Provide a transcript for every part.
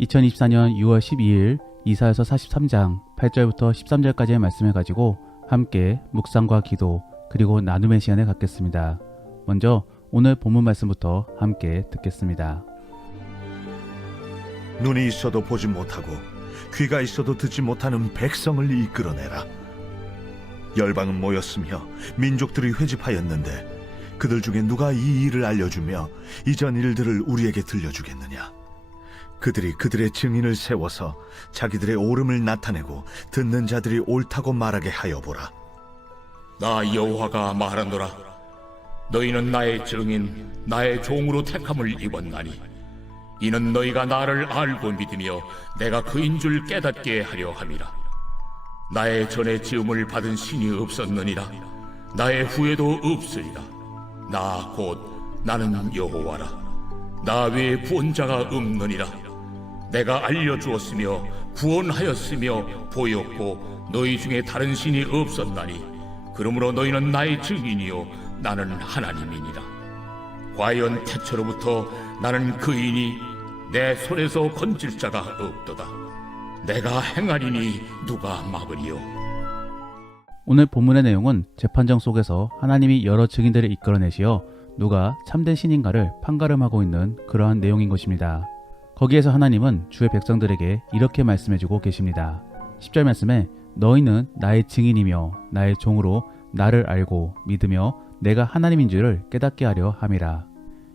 2024년 6월 12일 이사야서 43장 8절부터 13절까지의 말씀을 가지고 함께 묵상과 기도 그리고 나눔의 시간을 갖겠습니다. 먼저 오늘 본문 말씀부터 함께 듣겠습니다. 눈이 있어도 보지 못하고 귀가 있어도 듣지 못하는 백성을 이끌어내라. 열방은 모였으며 민족들이 회집하였는데 그들 중에 누가 이 일을 알려주며 이전 일들을 우리에게 들려주겠느냐. 그들이 그들의 증인을 세워서 자기들의 옳음을 나타내고 듣는 자들이 옳다고 말하게 하여 보라. 나 여호와가 말하노라. 너희는 나의 증인, 나의 종으로 택함을 입었나니 이는 너희가 나를 알고 믿으며 내가 그인 줄 깨닫게 하려 함이라. 나의 전에 지음을 받은 신이 없었느니라. 나의 후에도 없으리라. 나 곧 나는 여호와라. 나 외에 구원자가 없느니라. 내가 알려주었으며 구원하였으며 보였고 너희 중에 다른 신이 없었나니 그러므로 너희는 나의 증인이요 나는 하나님이니라. 과연 태초로부터 나는 그이니 내 손에서 건질 자가 없도다. 내가 행하리니 누가 막으리요. 오늘 본문의 내용은 재판정 속에서 하나님이 여러 증인들을 이끌어내시어 누가 참된 신인가를 판가름하고 있는 그러한 내용인 것입니다. 거기에서 하나님은 주의 백성들에게 이렇게 말씀해주고 계십니다. 10절 말씀에 너희는 나의 증인이며 나의 종으로 나를 알고 믿으며 내가 하나님인 줄을 깨닫게 하려 함이라.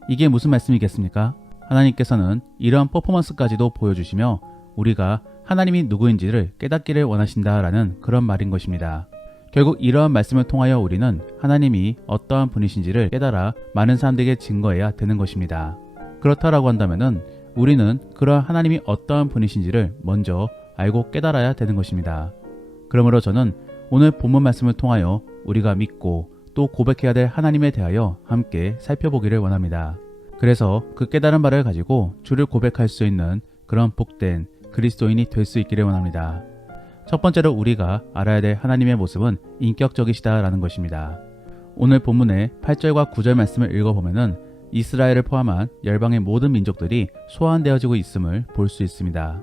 이게 무슨 말씀이겠습니까? 하나님께서는 이러한 퍼포먼스까지도 보여주시며 우리가 하나님이 누구인지를 깨닫기를 원하신다라는 그런 말인 것입니다. 결국 이러한 말씀을 통하여 우리는 하나님이 어떠한 분이신지를 깨달아 많은 사람들에게 증거해야 되는 것입니다. 그렇다라고 한다면은 우리는 그러한 하나님이 어떠한 분이신지를 먼저 알고 깨달아야 되는 것입니다. 그러므로 저는 오늘 본문 말씀을 통하여 우리가 믿고 또 고백해야 될 하나님에 대하여 함께 살펴보기를 원합니다. 그래서 그 깨달은 바를 가지고 주를 고백할 수 있는 그런 복된 그리스도인이 될 수 있기를 원합니다. 첫 번째로 우리가 알아야 될 하나님의 모습은 인격적이시다라는 것입니다. 오늘 본문의 8절과 9절 말씀을 읽어보면은 이스라엘을 포함한 열방의 모든 민족들이 소환되어지고 있음을 볼 수 있습니다.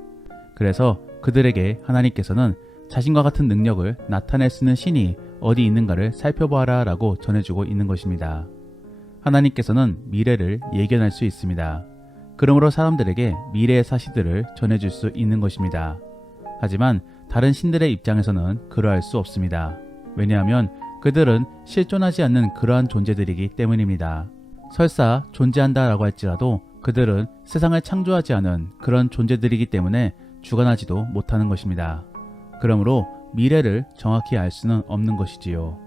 그래서 그들에게 하나님께서는 자신과 같은 능력을 나타낼 수 있는 신이 어디 있는가를 살펴보아라 라고 전해주고 있는 것입니다. 하나님께서는 미래를 예견할 수 있습니다. 그러므로 사람들에게 미래의 사실들을 전해줄 수 있는 것입니다. 하지만 다른 신들의 입장에서는 그러할 수 없습니다. 왜냐하면 그들은 실존하지 않는 그러한 존재들이기 때문입니다. 설사 존재한다라고 할지라도 그들은 세상을 창조하지 않은 그런 존재들이기 때문에 주관하지도 못하는 것입니다. 그러므로 미래를 정확히 알 수는 없는 것이지요.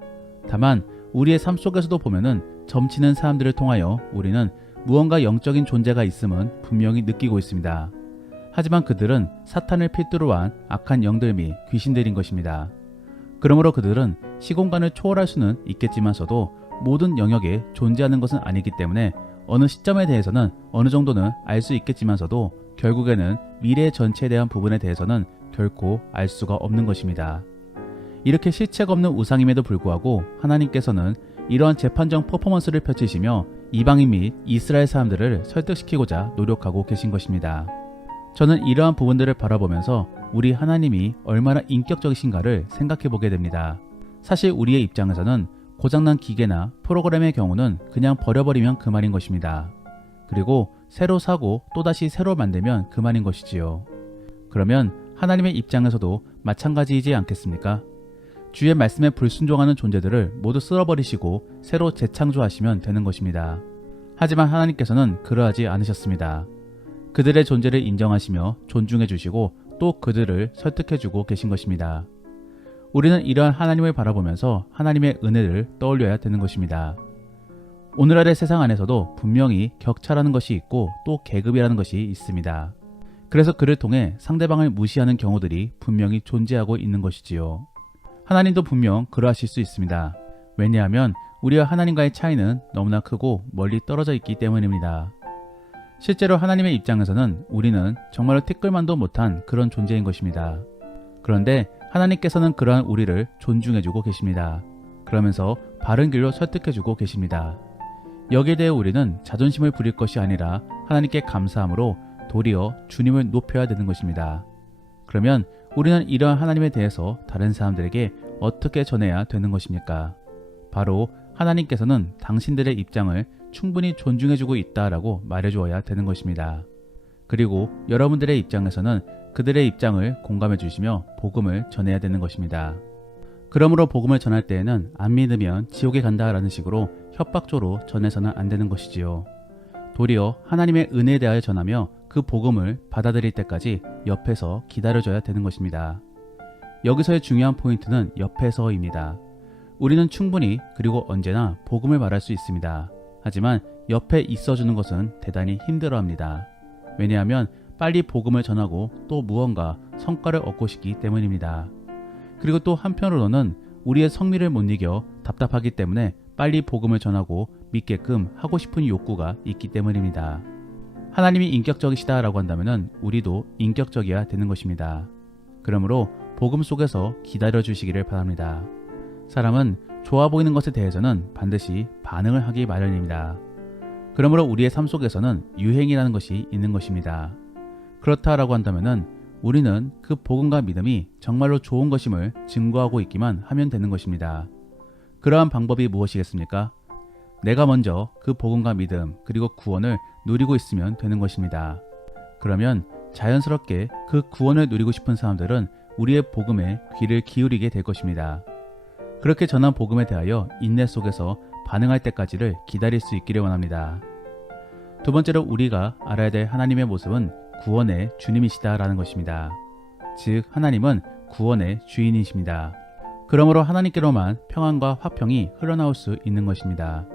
다만 우리의 삶 속에서도 보면은 점치는 사람들을 통하여 우리는 무언가 영적인 존재가 있음은 분명히 느끼고 있습니다. 하지만 그들은 사탄을 필두로 한 악한 영들 및 귀신들인 것입니다. 그러므로 그들은 시공간을 초월할 수는 있겠지만서도 모든 영역에 존재하는 것은 아니기 때문에 어느 시점에 대해서는 어느 정도는 알 수 있겠지만서도 결국에는 미래 전체에 대한 부분에 대해서는 결코 알 수가 없는 것입니다. 이렇게 실체가 없는 우상임에도 불구하고 하나님께서는 이러한 재판정 퍼포먼스를 펼치시며 이방인 및 이스라엘 사람들을 설득시키고자 노력하고 계신 것입니다. 저는 이러한 부분들을 바라보면서 우리 하나님이 얼마나 인격적이신가를 생각해 보게 됩니다. 사실 우리의 입장에서는 고장난 기계나 프로그램의 경우는 그냥 버려버리면 그만인 것입니다. 그리고 새로 사고 또다시 새로 만들면 그만인 것이지요. 그러면 하나님의 입장에서도 마찬가지이지 않겠습니까? 주의 말씀에 불순종하는 존재들을 모두 쓸어버리시고 새로 재창조하시면 되는 것입니다. 하지만 하나님께서는 그러하지 않으셨습니다. 그들의 존재를 인정하시며 존중해 주시고 또 그들을 설득해 주고 계신 것입니다. 우리는 이러한 하나님을 바라보면서 하나님의 은혜를 떠올려야 되는 것입니다. 오늘날의 세상 안에서도 분명히 격차라는 것이 있고 또 계급이라는 것이 있습니다. 그래서 그를 통해 상대방을 무시하는 경우들이 분명히 존재하고 있는 것이지요. 하나님도 분명 그러하실 수 있습니다. 왜냐하면 우리와 하나님과의 차이는 너무나 크고 멀리 떨어져 있기 때문입니다. 실제로 하나님의 입장에서는 우리는 정말로 티끌만도 못한 그런 존재인 것입니다. 그런데 하나님께서는 그러한 우리를 존중해주고 계십니다. 그러면서 바른 길로 설득해주고 계십니다. 여기에 대해 우리는 자존심을 부릴 것이 아니라 하나님께 감사함으로 도리어 주님을 높여야 되는 것입니다. 그러면 우리는 이러한 하나님에 대해서 다른 사람들에게 어떻게 전해야 되는 것입니까? 바로 하나님께서는 당신들의 입장을 충분히 존중해주고 있다라고 말해주어야 되는 것입니다. 그리고 여러분들의 입장에서는 그들의 입장을 공감해 주시며 복음을 전해야 되는 것입니다. 그러므로 복음을 전할 때에는 안 믿으면 지옥에 간다라는 식으로 협박조로 전해서는 안 되는 것이지요. 도리어 하나님의 은혜에 대하여 전하며 그 복음을 받아들일 때까지 옆에서 기다려줘야 되는 것입니다. 여기서의 중요한 포인트는 옆에서입니다. 우리는 충분히 그리고 언제나 복음을 말할 수 있습니다. 하지만 옆에 있어주는 것은 대단히 힘들어합니다. 왜냐하면 빨리 복음을 전하고 또 무언가 성과를 얻고 싶기 때문입니다. 그리고 또 한편으로는 우리의 성미를 못 이겨 답답하기 때문에 빨리 복음을 전하고 믿게끔 하고 싶은 욕구가 있기 때문입니다. 하나님이 인격적이시다라고 한다면 우리도 인격적이어야 되는 것입니다. 그러므로 복음 속에서 기다려 주시기를 바랍니다. 사람은 좋아 보이는 것에 대해서는 반드시 반응을 하기 마련입니다. 그러므로 우리의 삶 속에서는 유행이라는 것이 있는 것입니다. 그렇다라고 한다면 우리는 그 복음과 믿음이 정말로 좋은 것임을 증거하고 있기만 하면 되는 것입니다. 그러한 방법이 무엇이겠습니까? 내가 먼저 그 복음과 믿음 그리고 구원을 누리고 있으면 되는 것입니다. 그러면 자연스럽게 그 구원을 누리고 싶은 사람들은 우리의 복음에 귀를 기울이게 될 것입니다. 그렇게 전한 복음에 대하여 인내 속에서 반응할 때까지를 기다릴 수 있기를 원합니다. 두 번째로 우리가 알아야 될 하나님의 모습은 구원의 주님이시다라는 것입니다. 즉 하나님은 구원의 주인이십니다. 그러므로 하나님께로만 평안과 화평이 흘러나올 수 있는 것입니다.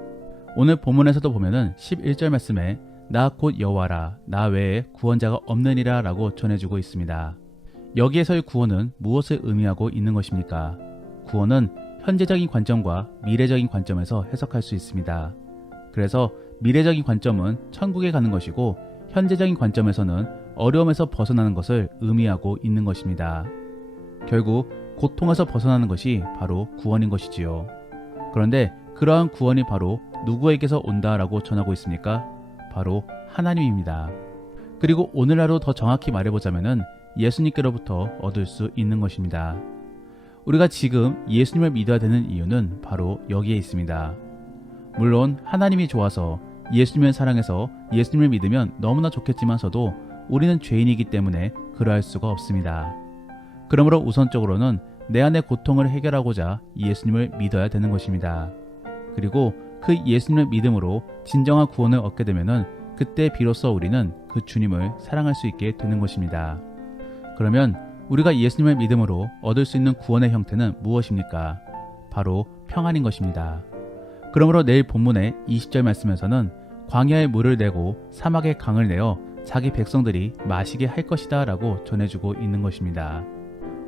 오늘 본문에서도 보면은 11절 말씀에 나 곧 여호와라 나 외에 구원자가 없느니라 라고 전해주고 있습니다. 여기에서의 구원은 무엇을 의미하고 있는 것입니까? 구원은 현재적인 관점과 미래적인 관점에서 해석할 수 있습니다. 그래서 미래적인 관점은 천국에 가는 것이고 현재적인 관점에서는 어려움에서 벗어나는 것을 의미하고 있는 것입니다. 결국 고통에서 벗어나는 것이 바로 구원인 것이지요. 그런데 그러한 구원이 바로 누구에게서 온다라고 전하고 있습니까? 바로 하나님입니다. 그리고 오늘날로 더 정확히 말해보자면 예수님께로부터 얻을 수 있는 것입니다. 우리가 지금 예수님을 믿어야 되는 이유는 바로 여기에 있습니다. 물론 하나님이 좋아서 예수님을 사랑해서 예수님을 믿으면 너무나 좋겠지만서도 우리는 죄인이기 때문에 그러할 수가 없습니다. 그러므로 우선적으로는 내 안의 고통을 해결하고자 예수님을 믿어야 되는 것입니다. 그리고 그 예수님을 믿음으로 진정한 구원을 얻게 되면은 그때 비로소 우리는 그 주님을 사랑할 수 있게 되는 것입니다. 그러면 우리가 예수님을 믿음으로 얻을 수 있는 구원의 형태는 무엇입니까? 바로 평안인 것입니다. 그러므로 내일 본문의 20절 말씀에서는 광야에 물을 내고 사막에 강을 내어 자기 백성들이 마시게 할 것이다 라고 전해주고 있는 것입니다.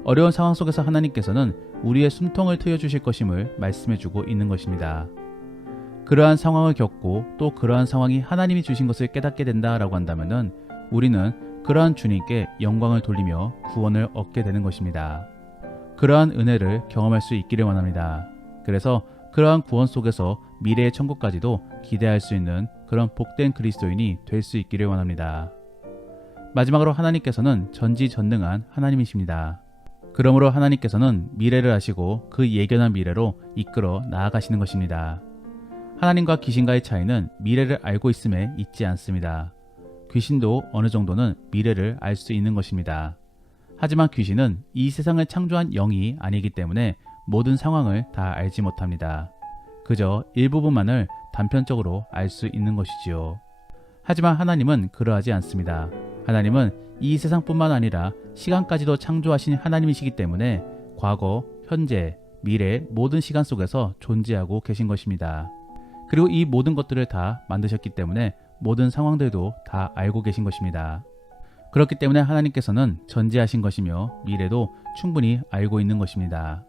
어려운 상황 속에서 하나님께서는 우리의 숨통을 트여주실 것임을 말씀해주고 있는 것입니다. 그러한 상황을 겪고 또 그러한 상황이 하나님이 주신 것을 깨닫게 된다라고 한다면 우리는 그러한 주님께 영광을 돌리며 구원을 얻게 되는 것입니다. 그러한 은혜를 경험할 수 있기를 원합니다. 그래서 그러한 구원 속에서 미래의 천국까지도 기대할 수 있는 그런 복된 그리스도인이 될 수 있기를 원합니다. 마지막으로 하나님께서는 전지전능한 하나님이십니다. 그러므로 하나님께서는 미래를 아시고 그 예견한 미래로 이끌어 나아가시는 것입니다. 하나님과 귀신과의 차이는 미래를 알고 있음에 있지 않습니다. 귀신도 어느 정도는 미래를 알 수 있는 것입니다. 하지만 귀신은 이 세상을 창조한 영이 아니기 때문에 모든 상황을 다 알지 못합니다. 그저 일부분만을 단편적으로 알 수 있는 것이지요. 하지만 하나님은 그러하지 않습니다. 하나님은 이 세상뿐만 아니라 시간까지도 창조하신 하나님이시기 때문에 과거, 현재, 미래 모든 시간 속에서 존재하고 계신 것입니다. 그리고 이 모든 것들을 다 만드셨기 때문에 모든 상황들도 다 알고 계신 것입니다. 그렇기 때문에 하나님께서는 전지하신 것이며 미래도 충분히 알고 있는 것입니다.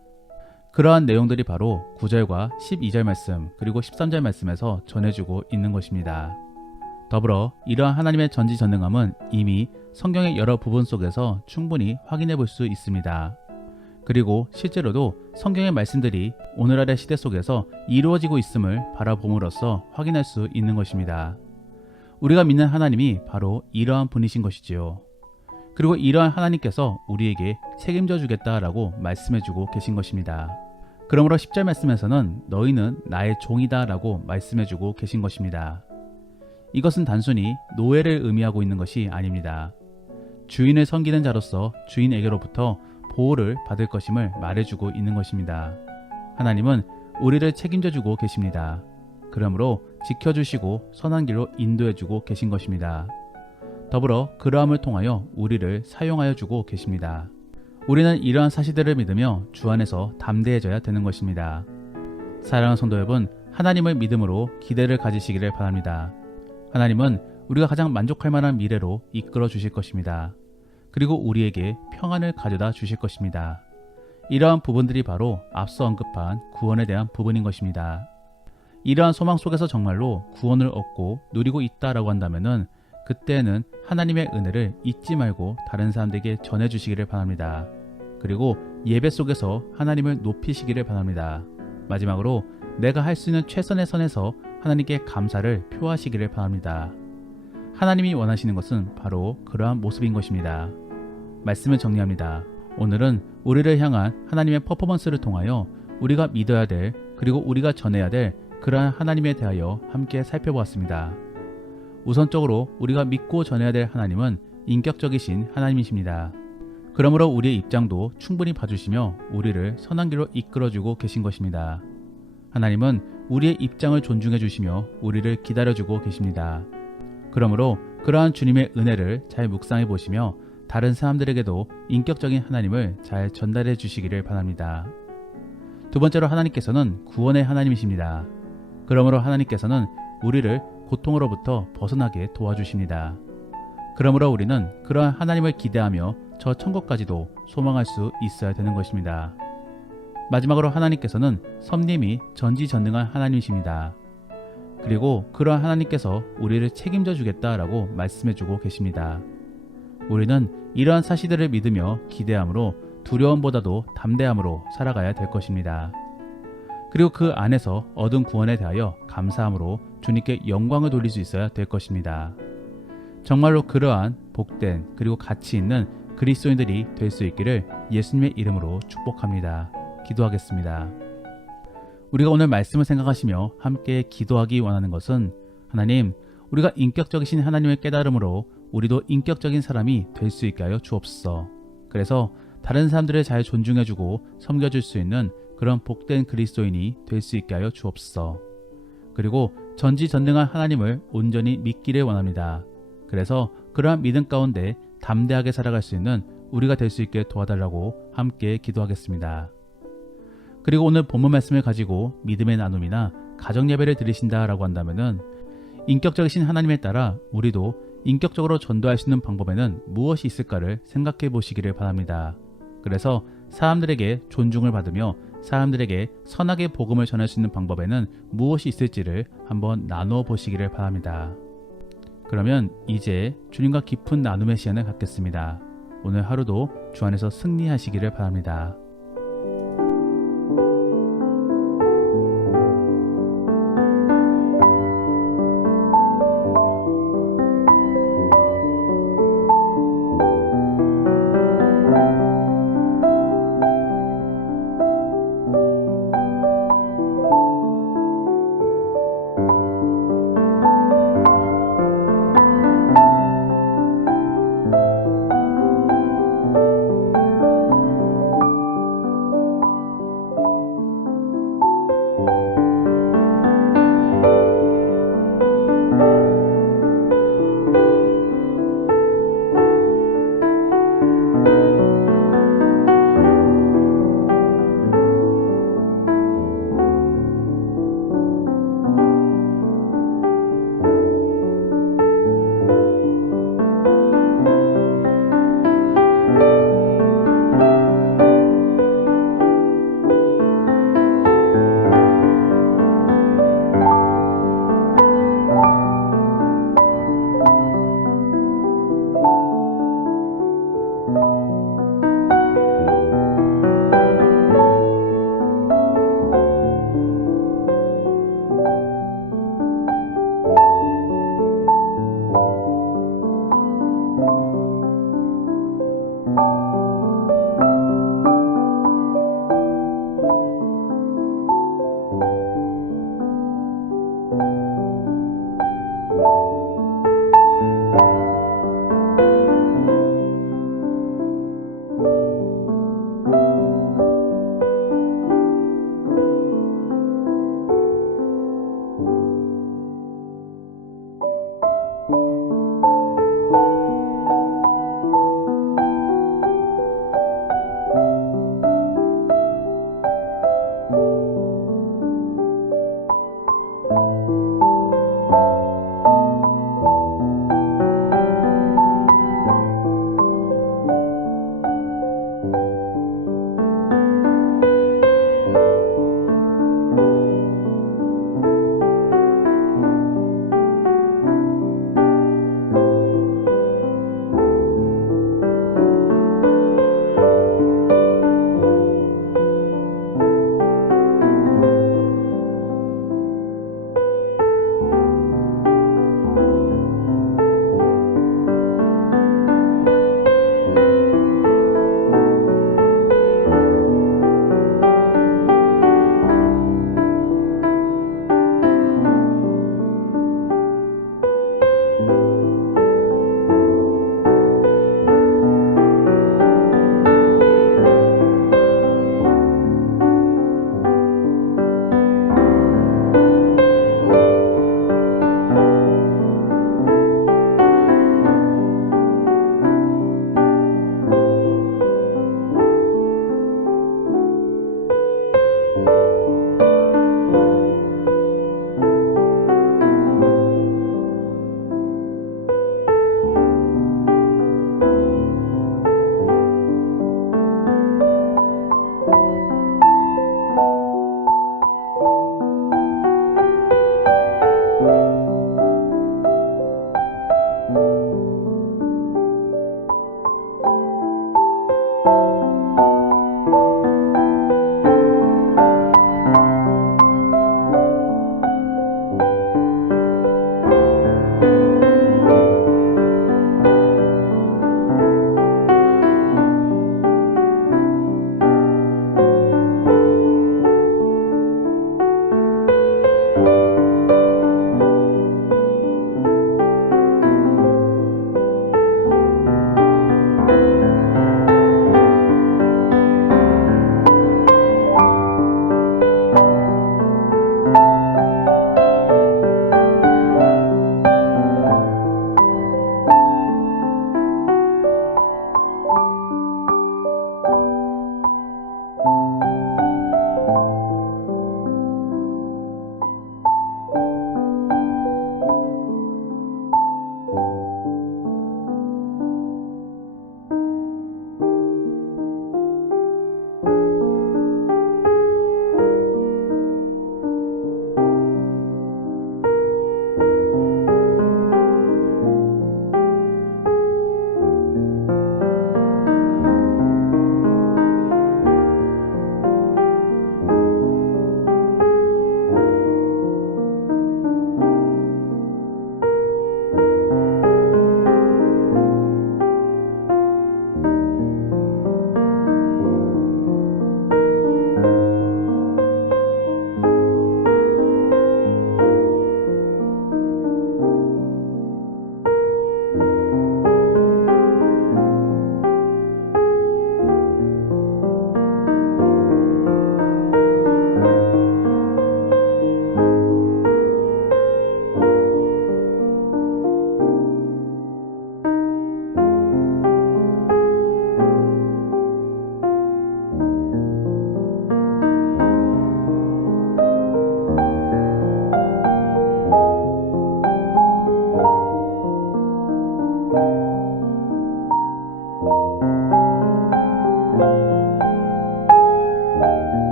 그러한 내용들이 바로 9절과 12절 말씀 그리고 13절 말씀에서 전해주고 있는 것입니다. 더불어 이러한 하나님의 전지전능함은 이미 성경의 여러 부분 속에서 충분히 확인해 볼 수 있습니다. 그리고 실제로도 성경의 말씀들이 오늘날의 시대 속에서 이루어지고 있음을 바라봄으로써 확인할 수 있는 것입니다. 우리가 믿는 하나님이 바로 이러한 분이신 것이지요. 그리고 이러한 하나님께서 우리에게 책임져 주겠다라고 말씀해주고 계신 것입니다. 그러므로 10절 말씀에서는 너희는 나의 종이다 라고 말씀해주고 계신 것입니다. 이것은 단순히 노예를 의미하고 있는 것이 아닙니다. 주인을 섬기는 자로서 주인에게로부터 보호를 받을 것임을 말해주고 있는 것입니다. 하나님은 우리를 책임져주고 계십니다. 그러므로 지켜주시고 선한 길로 인도해주고 계신 것입니다. 더불어 그러함을 통하여 우리를 사용하여 주고 계십니다. 우리는 이러한 사실들을 믿으며 주 안에서 담대해져야 되는 것입니다. 사랑하는 성도 여러분, 하나님을 믿음으로 기대를 가지시기를 바랍니다. 하나님은 우리가 가장 만족할 만한 미래로 이끌어 주실 것입니다. 그리고 우리에게 평안을 가져다 주실 것입니다. 이러한 부분들이 바로 앞서 언급한 구원에 대한 부분인 것입니다. 이러한 소망 속에서 정말로 구원을 얻고 누리고 있다라고 한다면은 그때는 하나님의 은혜를 잊지 말고 다른 사람들에게 전해주시기를 바랍니다. 그리고 예배 속에서 하나님을 높이시기를 바랍니다. 마지막으로 내가 할 수 있는 최선의 선에서 하나님께 감사를 표하시기를 바랍니다. 하나님이 원하시는 것은 바로 그러한 모습인 것입니다. 말씀을 정리합니다. 오늘은 우리를 향한 하나님의 퍼포먼스를 통하여 우리가 믿어야 될 그리고 우리가 전해야 될 그러한 하나님에 대하여 함께 살펴보았습니다. 우선적으로 우리가 믿고 전해야 될 하나님은 인격적이신 하나님이십니다. 그러므로 우리의 입장도 충분히 봐주시며 우리를 선한 길로 이끌어주고 계신 것입니다. 하나님은 우리의 입장을 존중해 주시며 우리를 기다려주고 계십니다. 그러므로 그러한 주님의 은혜를 잘 묵상해 보시며 다른 사람들에게도 인격적인 하나님을 잘 전달해 주시기를 바랍니다. 두 번째로 하나님께서는 구원의 하나님이십니다. 그러므로 하나님께서는 우리를 고통으로부터 벗어나게 도와주십니다. 그러므로 우리는 그러한 하나님을 기대하며 저 천국까지도 소망할 수 있어야 되는 것입니다. 마지막으로 하나님께서는 섭님이 전지전능한 하나님이십니다. 그리고 그러한 하나님께서 우리를 책임져 주겠다라고 말씀해주고 계십니다. 우리는 이러한 사실들을 믿으며 기대함으로 두려움보다도 담대함으로 살아가야 될 것입니다. 그리고 그 안에서 얻은 구원에 대하여 감사함으로 주님께 영광을 돌릴 수 있어야 될 것입니다. 정말로 그러한 복된 그리고 가치 있는 그리스도인들이 될 수 있기를 예수님의 이름으로 축복합니다. 기도하겠습니다. 우리가 오늘 말씀을 생각하시며 함께 기도하기 원하는 것은 하나님, 우리가 인격적이신 하나님의 깨달음으로 우리도 인격적인 사람이 될 수 있게 하여 주옵소서. 그래서 다른 사람들을 잘 존중해주고 섬겨줄 수 있는 그런 복된 그리스도인이 될 수 있게 하여 주옵소서. 그리고 전지전능한 하나님을 온전히 믿기를 원합니다. 그래서 그러한 믿음 가운데 담대하게 살아갈 수 있는 우리가 될 수 있게 도와달라고 함께 기도하겠습니다. 그리고 오늘 본문 말씀을 가지고 믿음의 나눔이나 가정 예배를 드리신다라고 한다면은 인격적이신 하나님에 따라 우리도 인격적으로 전도할 수 있는 방법에는 무엇이 있을까를 생각해 보시기를 바랍니다. 그래서 사람들에게 존중을 받으며 사람들에게 선하게 복음을 전할 수 있는 방법에는 무엇이 있을지를 한번 나누어 보시기를 바랍니다. 그러면 이제 주님과 깊은 나눔의 시간을 갖겠습니다. 오늘 하루도 주 안에서 승리하시기를 바랍니다.